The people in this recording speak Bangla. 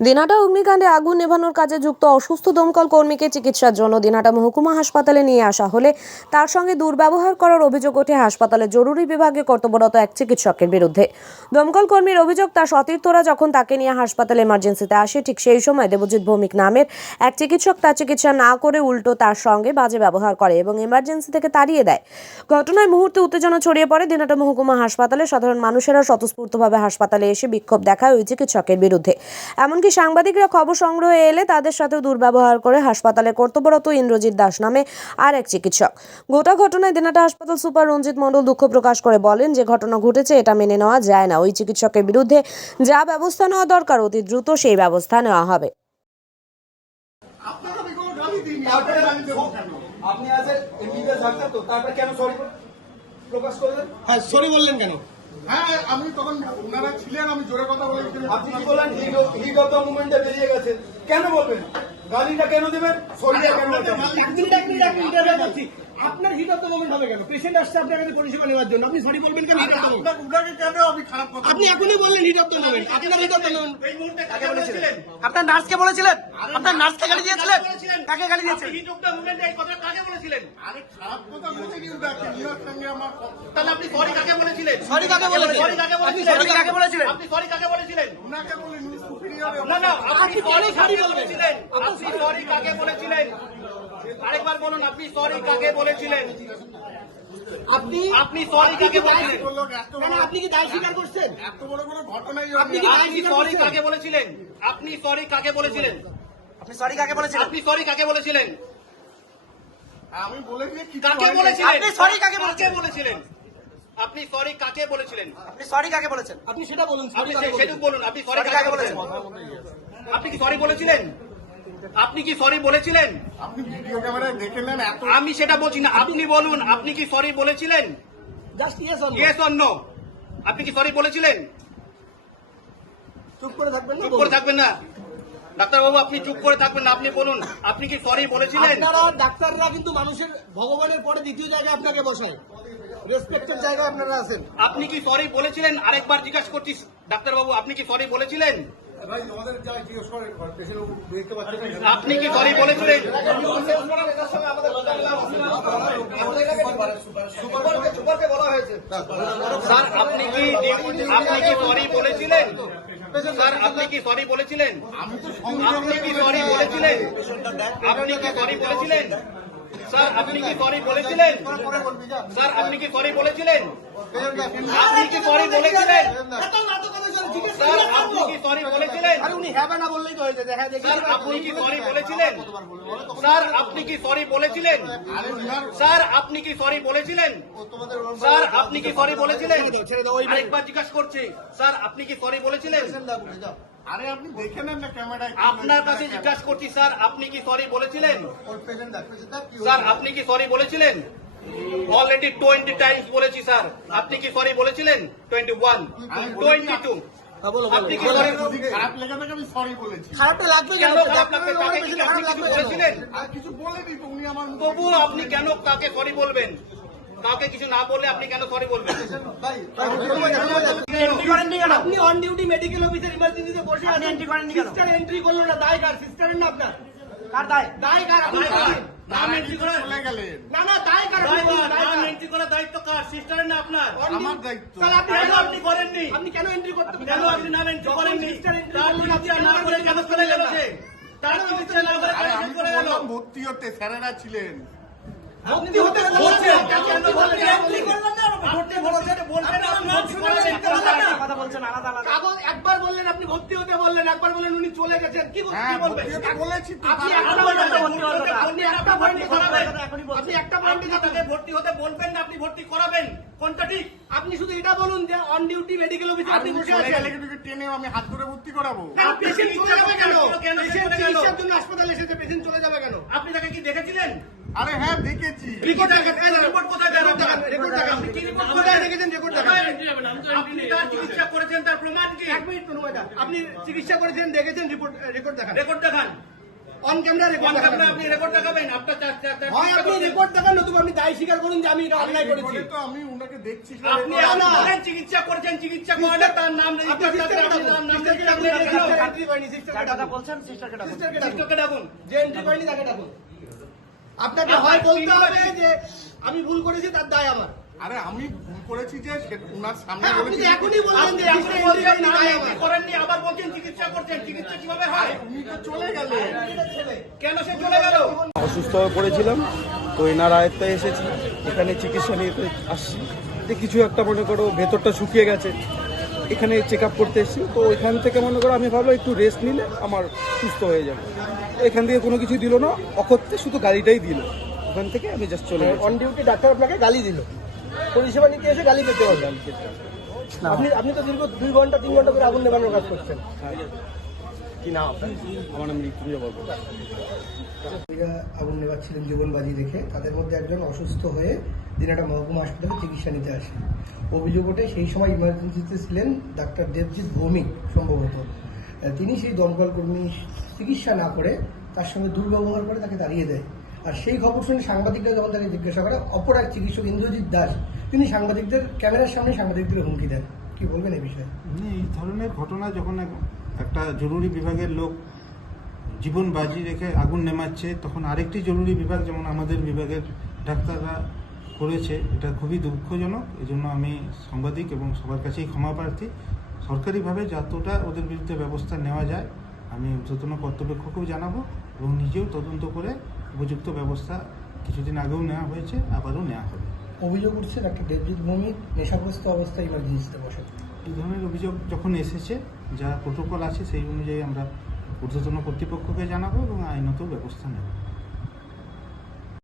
দিনহাটা অগ্নিকাণ্ডে আগুন নেভানোর কাজে যুক্ত অসুস্থ দমকল কর্মীকে চিকিৎসার জন্য দিনহাটা মহকুমা হাসপাতালে নিয়ে আসা হলে তার সঙ্গে দুর্ব্যবহার করার অভিযোগ ওঠে হাসপাতালের জরুরি বিভাগে কর্তব্যরত এক চিকিৎসকের বিরুদ্ধে। দমকল কর্মীর অভিযোগ, তার সতীর্থরা যখন তাকে নিয়ে হাসপাতালে এমার্জেন্সিতে আসে, ঠিক সেই সময় দেবজিৎ ভৌমিক নামের এক চিকিৎসক তার চিকিৎসা না করে উল্টো তার সঙ্গে বাজে ব্যবহার করে এবং এমার্জেন্সি থেকে তাড়িয়ে দেয়। ঘটনায় মুহূর্তে উত্তেজনা ছড়িয়ে পড়ে দিনহাটা মহকুমা হাসপাতালে। সাধারণ মানুষেরা স্বতঃস্ফূর্তভাবে হাসপাতালে এসে বিক্ষোভ দেখায় ওই চিকিৎসকের বিরুদ্ধে। এমনকি সাংবাদিকরা খবর সংগ্রহে এলে তাদের সাথেও দুর্ব্যবহার করে হাসপাতালে কর্তব্যরত ইন্দ্রজিৎ দাস নামে আর এক চিকিৎসক। গোটা ঘটনায় দিনাটা হাসপাতাল সুপার রঞ্জিত মণ্ডল দুঃখ প্রকাশ করে বলেন যে ঘটনা ঘটেছে এটা মেনে নেওয়া যায় না। ওই চিকিৎসকের বিরুদ্ধে যা ব্যবস্থা নেওয়া দরকার অতি দ্রুত সেই ব্যবস্থা নেওয়া হবে। আপনি আজ এমবিবিএস ডাক্তার তো তারপরে কেন সরি প্রকাশ করলেন? হ্যাঁ সরি বললেন কেন? হ্যাঁ আমি তখন ওনারা ছিলেন, আমি জোরে কথা বলেছিলাম। আপনি কি বলেন হিট অফ দ্য মুভমেন্টে বেরিয়ে গেছে। কেন বলবেন? গালিটা কেন দেবেন? সরিটা কেন। আপনার হিট অফ দ্য মোমেন্ট হবে কেন? পেশেন্ট আসছে আপনার কাছে পরিষেবা নেওয়ার জন্য। আপনি সরি বলবেন কেন? মোমেন্ট উনাকে কেন? আমি খারাপ কথা আপনি এখনই বললেন হিট অফ দ্য মোমেন্ট আপনার হিট অফ দ্য মোমেন্ট এই মুহূর্তে কাকে বলেছিলেন? আপনার নার্সকে বলেছিলেন? আপনার নার্সকে গালি দিয়েছিলেন? কাকে গালি দিয়েছিলেন? হিট অফ দ্য মুভমেন্টে এই কথা কাকে বলেছিলেন? আরে খারাপ কথা বলেছি ওনাকে ওনার সঙ্গে আমার তাহলে আপনি সরি কাকে বলেছিলেন? সরি কাকে বলেছিলেন? সরি কাকে আপনি বলেছিলেন? সরি কাকে বলেছিলেন? আপনি সরি কাকে বলেছিলেন? ওনাকে বলে উনি না না আপনি আপনি সরি কাকে বলবেন? বলেছিলেন? আপনি সরি কাকে বলেছিলেন আরেকবার বলুন আপনি সরি কাকে বলেছিলেন আপনি আপনি সরি কাকে বলেছিলেন আপনি কি দায় স্বীকার করছেন এত বড় বড় ঘটনাই আপনি কি- আপনি সরি কাকে বলেছিলেন আপনি সরি কাকে বলেছিলেন আপনি সরি কাকে বলেছিলেন আপনি সরি কাকে বলেছিলেন আমি বলেছি কাকে বলেছিলেন আপনি sorry কাকে বলেছিলেন আপনি সরি কাকে বলেছিলেন আপনি সরি কাকে বলেছেন আপনি সেটা বলুন আপনি সেটুকু বলুন আপনি সরি কাকে বলেছেন? আপনি কি সরি বলেছিলেন আপনি কি সরি বলেছিলেন? আপনি ভিডিও ক্যামেরায় দেখে নেন এত আমি সেটা বলছি না। আপনি বলুন আপনি কি সরি বলেছিলেন? Just yes or yes or no আপনি কি সরি বলেছিলেন? চুপ করে থাকবেন না চুপ করে থাকবেন না। ডাক্তারবাবু আপনি চুপ করে থাকবেন না। আপনি বলুন আপনি কি সরি বলেছিলেন? আপনারা ডাক্তাররা কিন্তু মানুষের ভগবানের পরে দ্বিতীয় জায়গায় আপনাকে বসায়। রেসপেক্টের জায়গায় আপনারা আছেন। আপনি কি সরি বলেছিলেন? আরেকবার জিজ্ঞাসা করছি ডাক্তারবাবু আপনি কি সরি বলেছিলেন? না। আপনি কি সরি বলেছিলেন? স্যার, আপনি কি আপনি কি সরি বলেছিলেন? স্যার, আপনি কি সরি বলেছিলেন? আপনি কি সরি বলেছিলেন? আপনি কি সরি বলেছিলেন? স্যার, আপনি কি সরি বলেছিলেন? স্যার, আপনি কি সরি বলেছিলেন? আপনি কি সরি বলেছিলেন? স্যার, আপনি কি সরি আরে উনি হ্যাঁ না বললেই তো হয়েছে দেখা। দেখি আপনি কি সরি বলেছিলেন? স্যার আপনি কি সরি বলেছিলেন? স্যার। আপনি কি সরি বলেছিলেন? স্যার আপনি কি সরি বলেছিলেন? ছেড়ে দাও, ছেড়ে দাও, ওই- আরেকবার জিজ্ঞাসা করছি। স্যার আপনি কি সরি বলেছিলেন? আরে আপনি দেখে নেন না ক্যামেরায় আপনার কাছে জিজ্ঞাসা করছি স্যার আপনি কি সরি বলেছিলেন? স্যার আপনি কি সরি বলেছিলেন? অলরেডি টোয়েন্টি টাইমস বলেছি স্যার। আপনি কি সরি বলেছিলেন? টোয়েন্টি ওয়ান টোয়েন্টি টু বলো, বলো, আপনি কি বলো। সরি যদি খারাপ লেগে থাকে আমি সরি বলেছি। খারাপটা লাগবে কেন? কেন খারাপ লাগবে ডাক্তারের তাকে কি পেছনে আপনি খারাপ কিছু লাগবে কেন? বলেছিলেন? আর কিছু বলেনি তো উনি আমার মুখে- তবুও আপনি কেন তাকে সরি বলবেন? কাউকে কিছু না বললে আপনি কেন সরি বলবেন? আপনি অন ডিউটি মেডিকেল অফিসার ইমার্জেন্সিতে বসে আছেন। এন্ট্রি সিস্টার এন্ট্রি করল না দায় কার? সিস্টারের না আপনার? কার দায়? দায় কার? আপনি নাম এন্ট্রি করে? না না দায় কার? দায় করার দায়িত্ব কার? সিস্টারের না আপনার? আমার দায়িত্ব। তাহলে আপনি কেন আপনি করেননি? আপনি কেন এন্ট্রি করতে কেন আপনি নাম এন্ট্রি করেননি? তার চিকিৎসা না করে কেন চলে গেল সে? তার চিকিৎসা না করে কেন গেল? ভর্তি হতে স্যারেরা ছিলেন। ভর্তি হতে বলছেন। কেন ভর্তি এন্ট্রি করলেন না? ভর্তি বলেছেন, বলবেন না, আপনি ভর্তি করাবেন, কথা বলছেন আলাদা আলাদা। কাগজ একবার বললেন আপনি ভর্তি হতে বললেন একবার বললেন উনি চলে গেছেন। কি বল- হ্যাঁ কি বলবেন বলেছি আপনি একটা পয়েন্টে ভর্তি হতে আপনি একটা আপনি পয়েন্টে করাবেন। আপনি একটা পয়েন্টে তাকে ভর্তি হতে বলবেন না আপনি ভর্তি করাবেন। কোনটা ঠিক? আপনি শুধু এটা বলুন যে অন ডিউটি মেডিকেল অফিসে আর আপনি বসে আছেন। টেনে আমি হাত ধরে ভর্তি করাবো। পেশেন্ট চলে যাবে কেন? কেন পেশেন্ট চিকিৎসার জন্য হাসপাতালে এসেছে পেশেন্ট চলে যাবে কেন? আপনি তাকে কি দেখেছিলেন? আরে হ্যাঁ দেখেছি। রিপোর্ট দেখান রিপোর্ট কোথায় দেন দেখান রিপোর্ট দেখান আপনি কি রিপোর্ট কোথায় দেখেছেন? রিপোর্ট দেখান আপনি তার চিকিৎসা করেছেন তার প্রমাণ কি? এক মিনিট তনুবাদা আপনি চিকিৎসা করেছেন দেখেছেন রিপোর্ট রিপোর্ট দেখান। রেকর্ড দেখান। অন ক্যামেরা রেকর্ড ক্যামেরা আপনি রেকর্ড দেখাবেন। আপনার চার- চার- চার- হয় আপনি রেকর্ড দেখান নতুবা আপনি দায় স্বীকার করুন যে আমি এটা অন্যায় করেছি। তো আমি ওনাকে দেখছি আপনি না, আপনি চিকিৎসা করছেন চিকিৎসা করেন তার নাম আপনি রেজিস্টার সিস্টারকে আপনি। নাম সিস্টারকে রেজিস্টার। করে রাখুন। এন্ট্রি সিস্টারকে ডাকুন। বলছেন সিস্টারকে ডাকুন। সিস্টারকে ডাকুন। যে এন্ট্রি পাইনি তাকে ডাকুন। আপনাকে হয় বলতে হবে যে আমি ভুল করেছি তার দায় আমার। আরে আমি ভুল করেছি যে ওনার সামনে হ্যাঁ, আপনি তো এখনই বললেন যে আপনি বলছেন দায় করেননি? আবার বলছেন চিকিৎসা করছেন। চিকিৎসা কীভাবে হয়? উনি তো চলে গেলেন ছেলে। কেন সে চলে গেল? অসুস্থ হয়ে পড়েছিলাম তো এনার আয়ত্তে এসেছি। এখানে চিকিৎসা নিতে আসছি। যে কিছু একটা মনে করো ভেতরটা শুকিয়ে গেছে। এখানে চেক আপ করতে এসেছি। তো এখান থেকে মনে করো আমি ভাবলাম একটু রেস্ট নিলে আমার সুস্থ হয়ে যাবে। এখান থেকে কোনো কিছু দিল না অক্ষত্রে শুধু গাড়িটাই দিল। ওখান থেকে আমি জাস্ট চলে অন ডিউটি ডাক্তার আপনাকে গালি দিল। পরিষেবা নিতে এসে গালি পেতে হবে। আপনি আপনি তো দীর্ঘ দুই ঘণ্টা তিন ঘণ্টা করে আগুন নেবানোর কাজ করছেন। কি নাম আপনার? আমার নাম মৃত্যুঞ্জয় বর্মন আগুন নেবাচ্ছিলেন জীবন বাজি রেখে তাদের মধ্যে একজন অসুস্থ হয়ে দিনাটা মহকুমা হাসপাতালে চিকিৎসা নিতে আসে অভিযোগ ওঠে সেই সময় ইমার্জেন্সিতে ছিলেন ডাক্তার দেবজিৎ ভৌমিক সম্ভবত। তিনি সেই দমকল কর্মী চিকিৎসা না করে তার সঙ্গে দুর্ব্যবহার করে তাকে দাঁড়িয়ে দেয়। আর সেই খবর শুনে সাংবাদিকরা যখন তাকে জিজ্ঞাসা করে অপর এক চিকিৎসক ইন্দ্রজিৎ দাস তিনি সাংবাদিকদের ক্যামেরার সামনে সাংবাদিকদের হুমকি দেন। কি বলবেন এই বিষয়ে? এই ধরনের ঘটনা যখন এক- একটা জরুরি বিভাগের লোক জীবন বাজি রেখে আগুন নেমাচ্ছে, তখন আরেকটি জরুরি বিভাগ যেমন আমাদের বিভাগের ডাক্তাররা করেছে, এটা খুবই দুঃখজনক। এজন্য আমি সাংবাদিক এবং সবার কাছেই ক্ষমা প্রার্থী। সরকারিভাবে যতটা ওদের বিরুদ্ধে ব্যবস্থা নেওয়া যায়, আমি ঊর্ধ্বতন কর্তৃপক্ষকেও জানাব এবং নিজেও তদন্ত করে উপযুক্ত ব্যবস্থা কিছুদিন আগেও নেওয়া হয়েছে, আবারও নেওয়া হবে। অভিযোগ উঠছে ডাক্তার দেবজিৎ ভৌমিক নেশাগ্রস্ত অবস্থায় ইমার্জেন্সিতে বসে? এই ধরনের অভিযোগ যখন এসেছে, যা প্রোটোকল আছে, সেই অনুযায়ী আমরা ঊর্ধ্বতন কর্তৃপক্ষকে জানাব এবং আইনত ব্যবস্থা নেব।